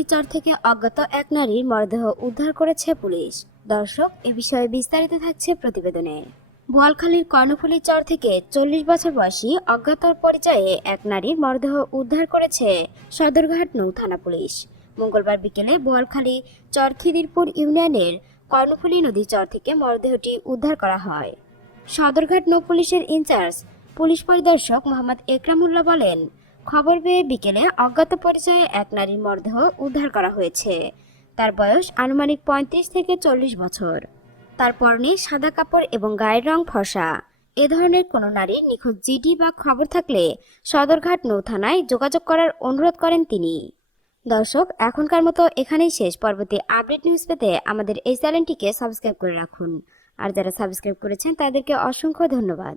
চর থেকে অজ্ঞাত এক নারীর মরদেহ উদ্ধার করেছে পুলিশ। দর্শক, এ বিষয়ে বিস্তারিত থাকছে প্রতিবেদনে। বোয়ালখালীর কর্ণফুলী চর থেকে চল্লিশ বছর বয়সী অজ্ঞাতর পরিচয়ে এক নারীর মরদেহ উদ্ধার করেছে সদরঘাট নৌ থানা পুলিশ। মঙ্গলবার বিকেলে বোয়ালখালী চর খিদিরপুর ইউনিয়নের কর্ণফুলী নদী চর থেকে মরদেহটি উদ্ধার করা হয়। সদরঘাট নৌ পুলিশের ইনচার্জ, পুলিশ পরিদর্শক মোহাম্মদ একরামুল্লাহ বলেন খবর পেয়ে বিকেলে অজ্ঞাত পরিচয়ে এক নারীর মরদেহ উদ্ধার করা হয়েছে। তার বয়স আনুমানিক পঁয়ত্রিশ থেকে চল্লিশ বছর। তার পরনে সাদা কাপড় এবং গায়ের রং ফসা এ ধরনের কোনো নারী নিখোঁজ জিডি বা খবর থাকলে সদরঘাট নৌ থানায় যোগাযোগ করার অনুরোধ করেন তিনি। দর্শক, এখনকার মতো এখানেই শেষ। পরবর্তী আপডেট নিউজ পেতে আমাদের এই চ্যানেলটিকে সাবস্ক্রাইব করে রাখুন। আর যারা সাবস্ক্রাইব করেছেন, তাদেরকে অসংখ্য ধন্যবাদ।